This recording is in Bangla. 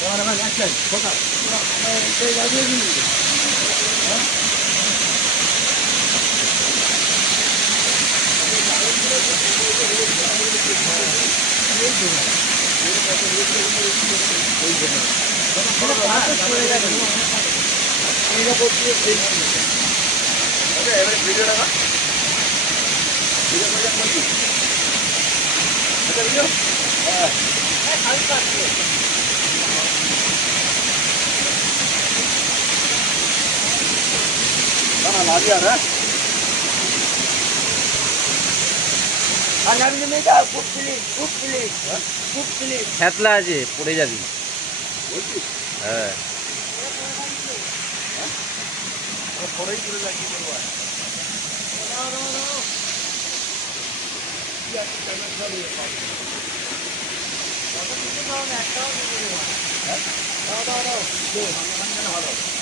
ক্যামেরাম্যান অ্যাকশন ফোকাস এই লাগিয়ে দিন ভিডিওটা না ভিডিও করে যাচ্ছি আচ্ছা ভিডিও হ্যাঁ না লাগিয়া না আর নামি মেয়েটা খুব প্লিজ হ্যাতলা আছে পড়ে যাবি। হ্যাঁ পরেই করে লাগিয়ে দেবো একটাও ভালো